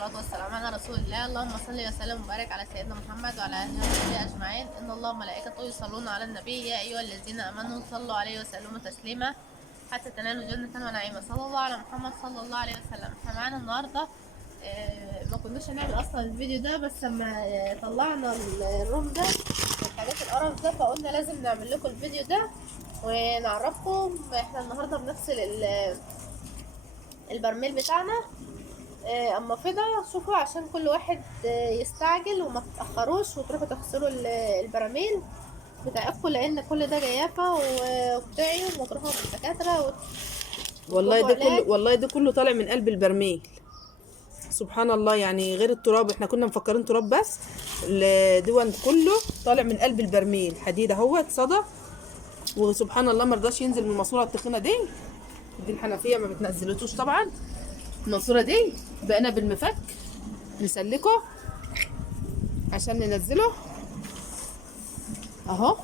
والصلاة والسلام على رسول الله. اللهم صل وسلم وبارك على سيدنا محمد وعلى آله وصحبه أجمعين. إن الله وملائكته يصلون على النبي يا أيها الذين آمنوا صلوا عليه وسلموا تسليما حتى تنالوا جنة ونعيما. صلى الله على محمد صلى الله عليه وسلم. احنا معانا النهاردة ما كناش هنعمل أصلا الفيديو ده، بس لما طلعنا الروم ده الحاجات القرف ده فقلنا لازم نعمل لكم الفيديو ده ونعرفكم. احنا النهاردة بنغسل البرميل بتاعنا اما فضة. شوفوا عشان كل واحد يستعجل وما تتأخروش وتروحوا تغسلوا البراميل بتاعكم، لان كل ده جيافة وبتعيوا وتروحوا للدكاترة والله ده كله طالع من قلب البرميل. سبحان الله، يعني غير التراب، احنا كنا مفكرين تراب بس دون كله طالع من قلب البرميل. حديد اهوت صدى، وسبحان الله مرضاش ينزل من الماسوره التخينه دي الحنفيه ما بتنزلتوش طبعا. الماسوره دي بقينا بالمفك نسلكه عشان ننزله اهو.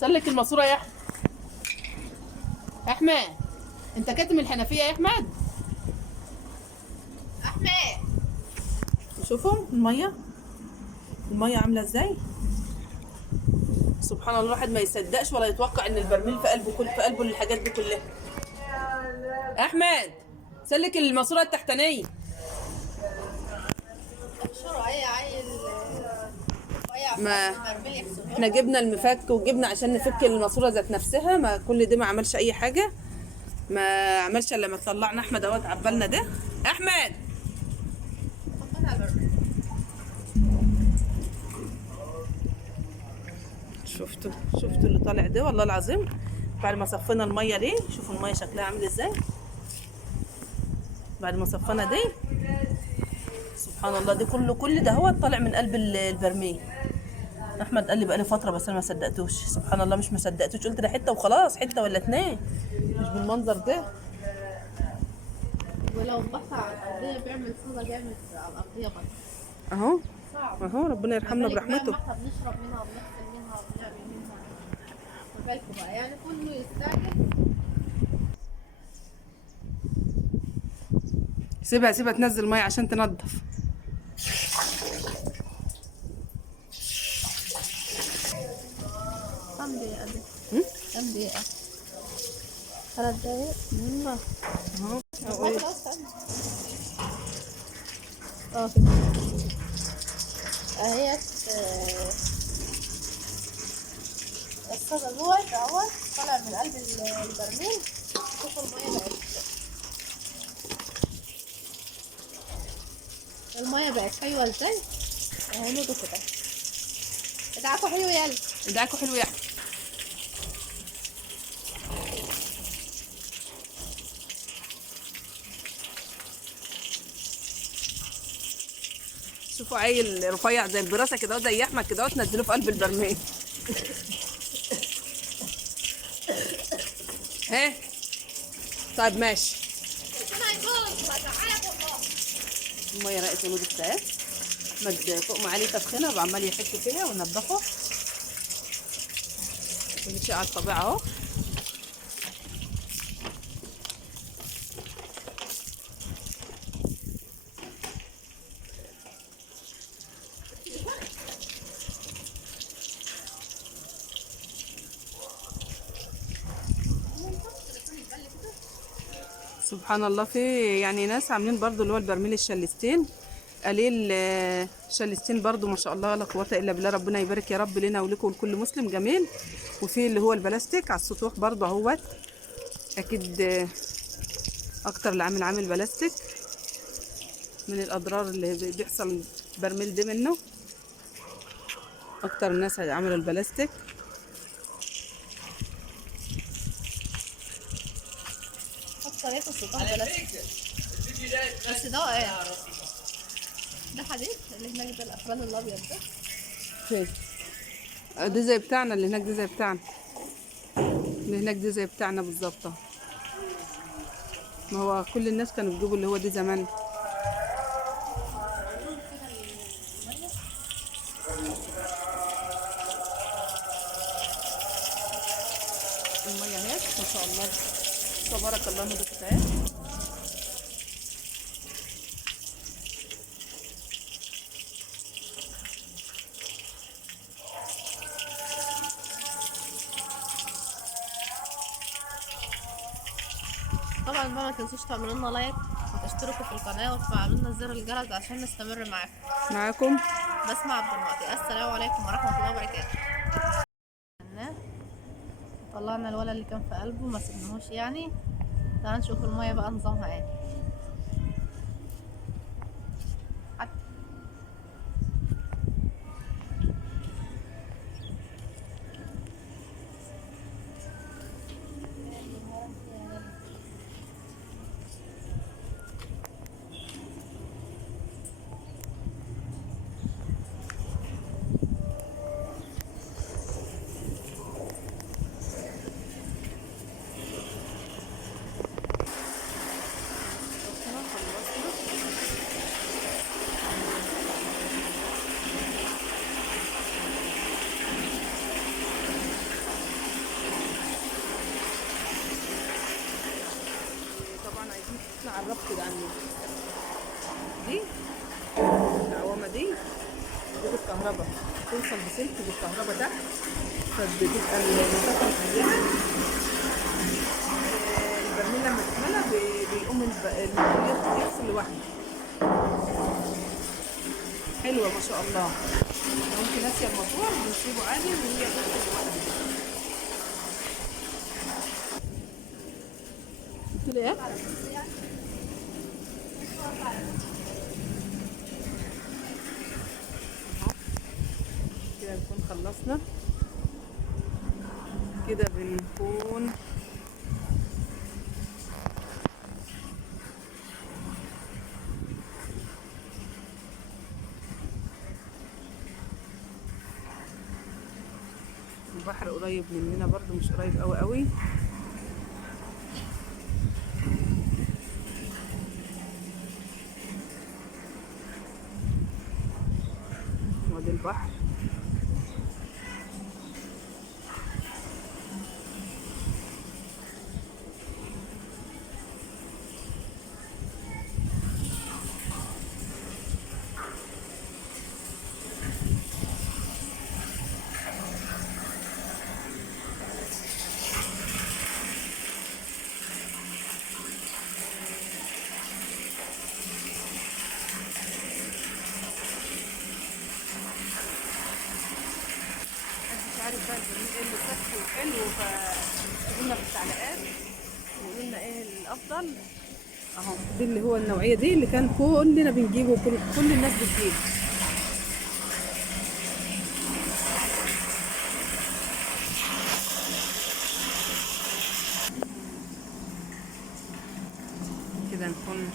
سلك الماسوره يا احمد. انت كاتم الحنفيه يا احمد. شوفوا الميه عامله ازاي. سبحان الله، الواحد ما يصدقش ولا يتوقع ان البرميل في قلبه الحاجات دي كلها. احمد سلك الماسوره التحتانيه. ما احنا جبنا المفك وجبنا عشان نفك الماسوره ذات نفسها، ما كل ده ما عملش اي حاجه، ما عملش الا لما طلعنا احمد اهوت عبالنا ده. احمد شفتوا اللي طالع ده والله العظيم بعد ما صفينا الميه دي. شوفوا الميه شكلها عامل ازاي بعد ما صفينا دي. سبحان الله، دي كل ده هو طالع من قلب البرميل. احمد قال لي بقالي فتره بس انا ما صدقتوش. سبحان الله مش ما صدقتوش، قلت ده حته وخلاص، حته ولا اتنين، مش بالمنظر ده. ولو بحث على الأرضية بيعمل صدى جامد على الأرضية برضه اهو ربنا يرحمنا برحمته. احنا بنشرب منها وبنغسل منها وبنعمل منها. فبالكم بقى يعني كله يستعجل. سيبها تنزل ميه عشان تنضف. كم دقيقة دي؟ كم دقيقة؟ 3 دقايق؟ اهو كده اهي الصدى جوه اهوت طالع من قلب البرميل. شوفوا المية بقت حلوة ازاي اهو. نضفت اهي. ادعكوا حلو يلا، ادعكوا حلو يعني. شوفوا عيل رفيع زي البراسه كده زي احمد كده تنزلوه في قلب البرميل. ها طيب ماشي. الميه رقت ولود الساعات. احمد فوق ما عليه تبخينه وعمال يحك فيها وينضفه. كل شيء على الطبيعه اهو. سبحان الله، في يعني ناس عاملين برضو اللي هو البرميل الشلستين قليل. شلستين برضو ما شاء الله لا قوه الا بالله. ربنا يبارك يا رب لنا ولكم ولكل مسلم جميل. وفي اللي هو البلاستيك على السطوح برضو اهوت. اكيد اكتر اللي عامل بلاستيك من الاضرار اللي بيحصل البرميل ده منه. اكتر الناس عملوا البلاستيك. طريقة السلطان بلاستيك بس ده ايه؟ ده حديد اللي هناك ده الأفران الأبيض ده. فين؟ ده زي بتاعنا اللي هناك، ده زي بتاعنا اللي هناك، ده زي بتاعنا بالظبط. ما هو كل الناس كانوا بيجيبوا اللي هو ده زمان. المية اهي تبارك الله نضيفت اهي. طبعا بقى ما تنسوش تعملوا لنا لايك وتشتركوا في القناه وتفعلوا لنا زر الجرس عشان نستمر معاكم بسمة عبد المعطي. السلام عليكم ورحمه الله وبركاته. طلعنا الولد اللي كان في قلبه ما سبناهوش يعني. تعال نشوف الميه بقى نظامها ايه. طبعا عايزين نطلع على الرف كده عني دي العوامه دي بالكهرباء، توصل بسلك بالكهرباء تحت، فبتبقى المسافه ضيقه. البرميل لما تتملى بيقوم الموتور يفصل لوحده. حلوه ما شاء الله. لو انت ناسيه الموتور بنسيبه عادي وهي بتفصل لوحدها. قلت له ايه؟ كده نكون خلصنا كده بنكون البحر قريب مننا برضو، مش قريب قوي قوي. وادي البحر. مش عارف بقى البرميل ايه اللي صحي وحلو، فاكتبوا لنا في التعليقات وقولوا لنا ايه الافضل. اهو دي اللي هو النوعيه دي اللي كان كلنا بنجيبه وكل الناس بتجيبه. كده نكون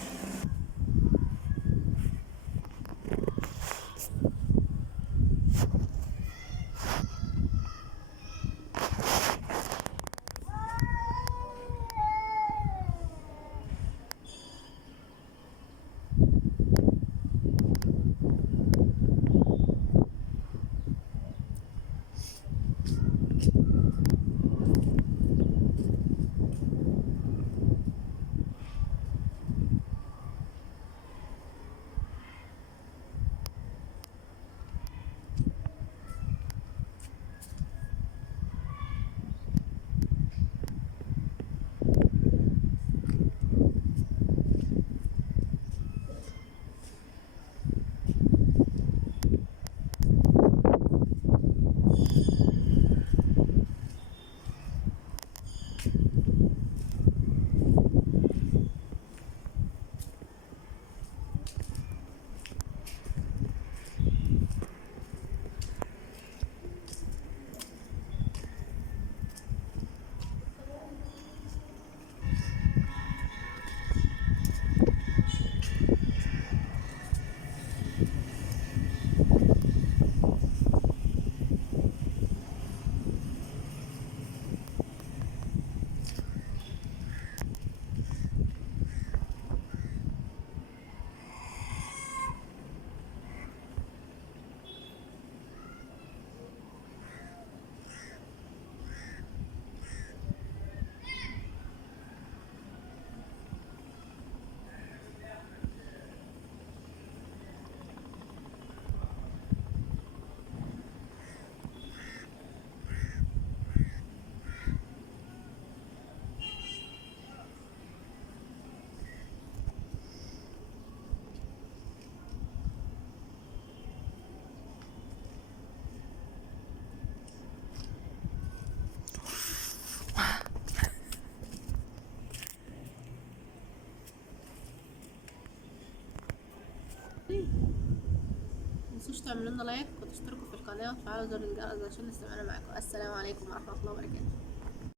متنسوش تعملوا لنا لايك وتشتركوا في القناه وتفعلوا زر الجرس عشان نستمر معاكم. السلام عليكم ورحمه الله وبركاته.